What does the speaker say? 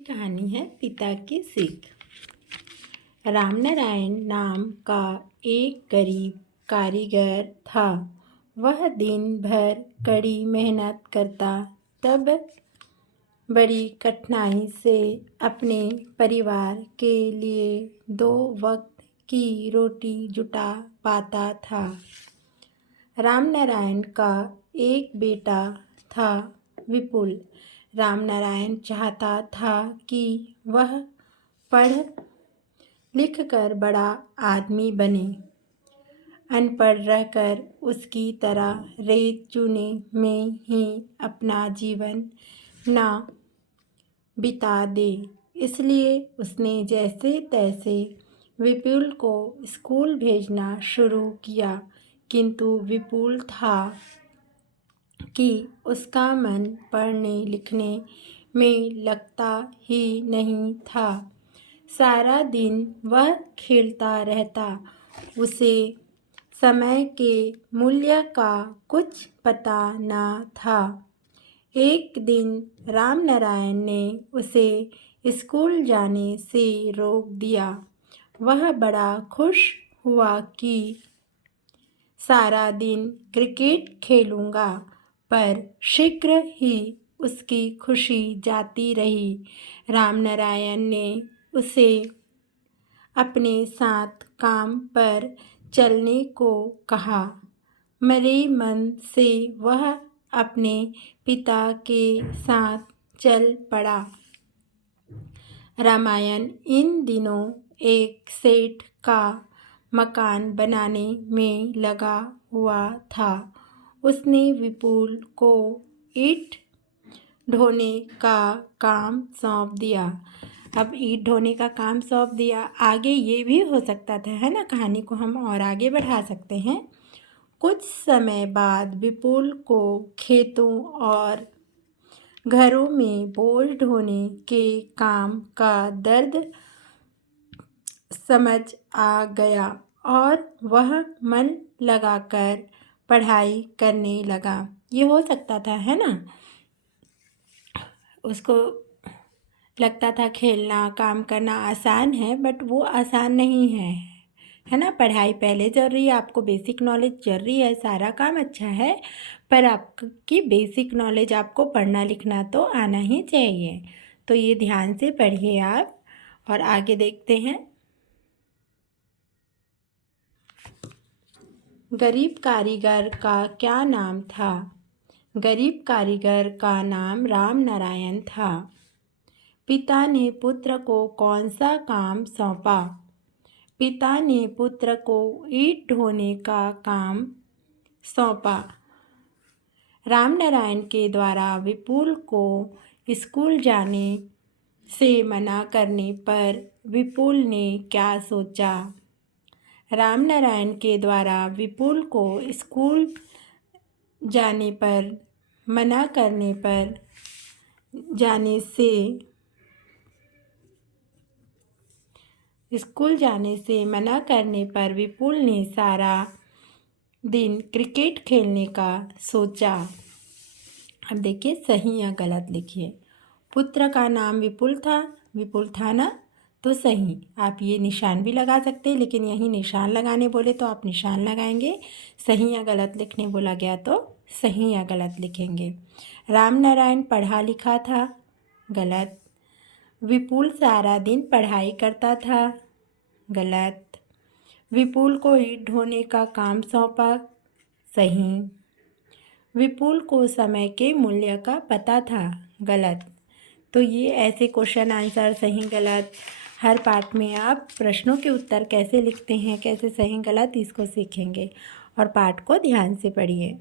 कहानी है पिता की सीख। रामनारायण नाम का एक गरीब कारीगर था। वह दिन भर कड़ी मेहनत करता, तब बड़ी कठिनाई से अपने परिवार के लिए 2 वक्त की रोटी जुटा पाता था। रामनारायण का एक बेटा था, विपुल। रामनारायण चाहता था कि वह पढ़ लिख कर बड़ा आदमी बने। अनपढ़ रहकर उसकी तरह रेत चूने में ही अपना जीवन ना बिता दे। इसलिए उसने जैसे तैसे विपुल को स्कूल भेजना शुरू किया, किंतु विपुल था कि उसका मन पढ़ने लिखने में लगता ही नहीं था। सारा दिन वह खेलता रहता। उसे समय के मूल्य का कुछ पता न था। एक दिन रामनारायण ने उसे स्कूल जाने से रोक दिया। वह बड़ा खुश हुआ कि सारा दिन क्रिकेट खेलूँगा, पर शीघ्र ही उसकी खुशी जाती रही। रामनारायण ने उसे अपने साथ काम पर चलने को कहा। मरे मन से वह अपने पिता के साथ चल पड़ा। रामायण इन दिनों एक सेठ का मकान बनाने में लगा हुआ था। उसने विपुल को ईंट ढोने का काम सौंप दिया। अब ईंट ढोने का काम सौंप दिया, आगे ये भी हो सकता था, है ना। कहानी को हम और आगे बढ़ा सकते हैं। कुछ समय बाद विपुल को खेतों और घरों में बोझ ढोने के काम का दर्द समझ आ गया और वह मन लगाकर पढ़ाई करने लगा। ये हो सकता था, है ना। उसको लगता था खेलना काम करना आसान है, बट वो आसान नहीं है ना। पढ़ाई पहले ज़रूरी है, आपको बेसिक नॉलेज ज़रूरी है, सारा काम अच्छा है, पर आपकी बेसिक नॉलेज आपको पढ़ना लिखना तो आना ही चाहिए। तो ये ध्यान से पढ़िए आप, और आगे देखते हैं। गरीब कारीगर का क्या नाम था? गरीब कारीगर का नाम रामनारायण था। पिता ने पुत्र को कौन सा काम सौंपा? पिता ने पुत्र को ईंट ढोने का काम सौंपा। रामनारायण के द्वारा विपुल को स्कूल जाने से मना करने पर विपुल ने क्या सोचा? रामनारायण के द्वारा विपुल को स्कूल जाने पर मना करने पर विपुल ने सारा दिन क्रिकेट खेलने का सोचा। अब देखिए सही या गलत लिखिए। पुत्र का नाम विपुल था ना, तो सही। आप ये निशान भी लगा सकते हैं, लेकिन यही निशान लगाने बोले तो आप निशान लगाएंगे। सही या गलत लिखने बोला गया तो सही या गलत लिखेंगे। रामनारायण पढ़ा लिखा था, गलत। विपुल सारा दिन पढ़ाई करता था, गलत। विपुल को ईंट ढोने का काम सौंपा, सही। विपुल को समय के मूल्य का पता था, गलत। तो ये ऐसे क्वेश्चन आंसर सही गलत हर पार्ट में आप प्रश्नों के उत्तर कैसे लिखते हैं, कैसे सही गलत, इसको सीखेंगे। और पाठ को ध्यान से पढ़िए।